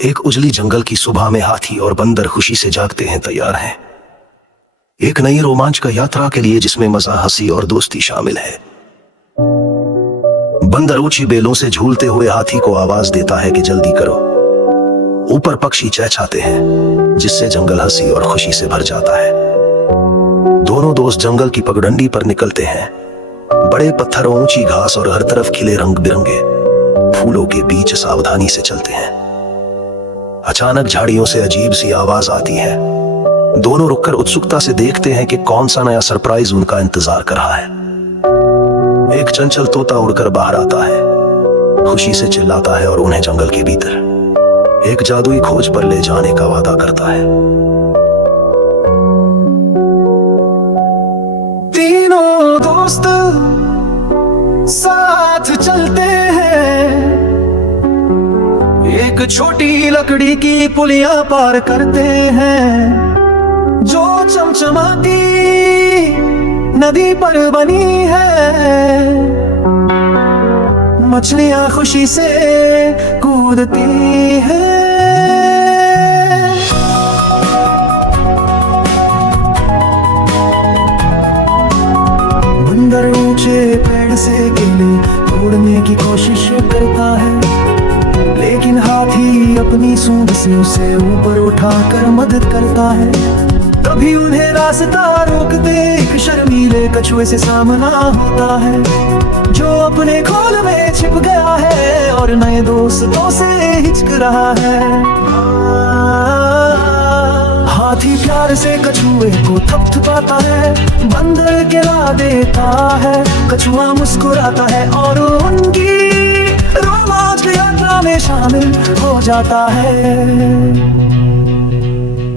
एक उजली जंगल की सुबह में हाथी और बंदर खुशी से जागते हैं, तैयार हैं एक नई रोमांच का यात्रा के लिए, जिसमें मजा, हंसी और दोस्ती शामिल है। बंदर ऊंची बेलों से झूलते हुए हाथी को आवाज देता है कि जल्दी करो। ऊपर पक्षी चहचहाते हैं, जिससे जंगल हंसी और खुशी से भर जाता है। दोनों दोस्त जंगल की पगडंडी पर निकलते हैं। बड़े पत्थरों, ऊंची घास और हर तरफ खिले रंग बिरंगे फूलों के बीच सावधानी से चलते हैं। अचानक झाड़ियों से अजीब सी आवाज आती है। दोनों रुककर उत्सुकता से देखते हैं कि कौन सा नया सरप्राइज उनका इंतजार कर रहा है। एक चंचल तोता उड़कर बाहर आता है, खुशी से चिल्लाता है और उन्हें जंगल के भीतर एक जादुई खोज पर ले जाने का वादा करता है। तीनों दोस्त साथ चलते हैं, एक छोटी लकड़ी की पुलिया पार करते हैं, जो चमचमाती नदी पर बनी है। मछलियां खुशी से कूदती हैं। बंदर ऊंचे पेड़ से केले तोड़ने की कोशिश करता है, लेकिन हाथी अपनी सूंड से उसे ऊपर उठाकर मदद करता है। तभी उन्हें रास्ता रोकते एक शर्मीले कछुए से सामना होता है, जो अपने खोल में छिप गया है और नए दोस्तों से हिचक रहा है। हाथी प्यार से कछुए को थपथपाता है, बंदर गिरा देता है, कछुआ मुस्कुराता है और उनकी रोमांच की यात्रा में शामिल हो जाता है।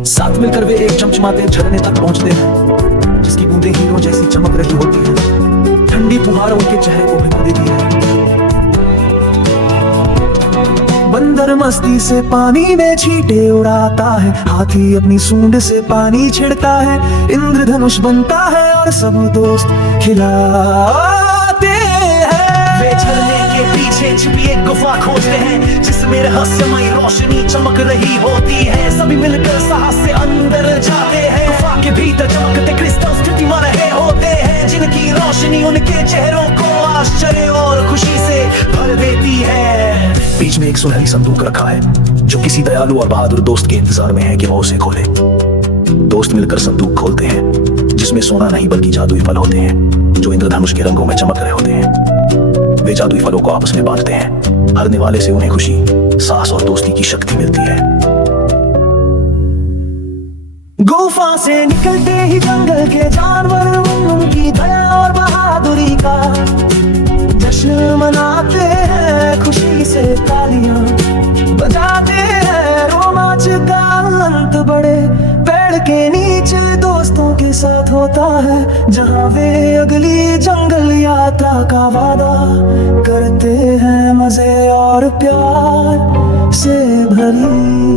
साथ मिलकर वे एक चमचमाते झरने तक पहुंचते हैं, जिसकी बूंदें हीरो जैसी चमक रही होती हैं। ठंडी फुहार उनके चेहरे को भिगो देती है। बंदर मस्ती से पानी में छींटे उड़ाता है, हाथी अपनी सूंड से पानी छिड़ता है, इंद्रधनुष बनता है और सब दोस्त खिलाते हैं। वे झरने के पीछे छिपी एक गुफा खोजते हैं, जिसमें रहस्यमयी रोशनी चमक रही होती है। सभी मिलकर साहस से अंदर जाते हैं। गुफा के भीतर चमकते क्रिस्टल स्थितिमान रहे होते हैं, जिनकी रोशनी उनके चेहरों को आश्चर्य और खुशी से भर देती है। बीच में एक सुनहरी संदूक रखा है, जो किसी दयालु और बहादुर दोस्त के इंतजार में है कि वो उसे खोले। दोस्त मिलकर संदूक खोलते हैं, जिसमें सोना नहीं बल्कि जादुई फल होते हैं, जो इंद्रधनुष के रंगों में चमक रहे होते हैं। वे जादुई फलों को आपस में बांटते हैं। हरने वाले से उन्हें खुशी, साहस और दोस्ती की शक्ति मिलती है। गुफा से निकलते ही जंगल के जानवर उनकी दया और बहादुरी का जश्न मनाते हैं, खुशी से तालियां बजाते हैं। रोमांच का अंत बड़े पेड़ के नीचे दोस्तों के साथ होता है, जहां वे अगली जंगल यात्रा का वादा करते हैं, मजे और प्यार से भरी।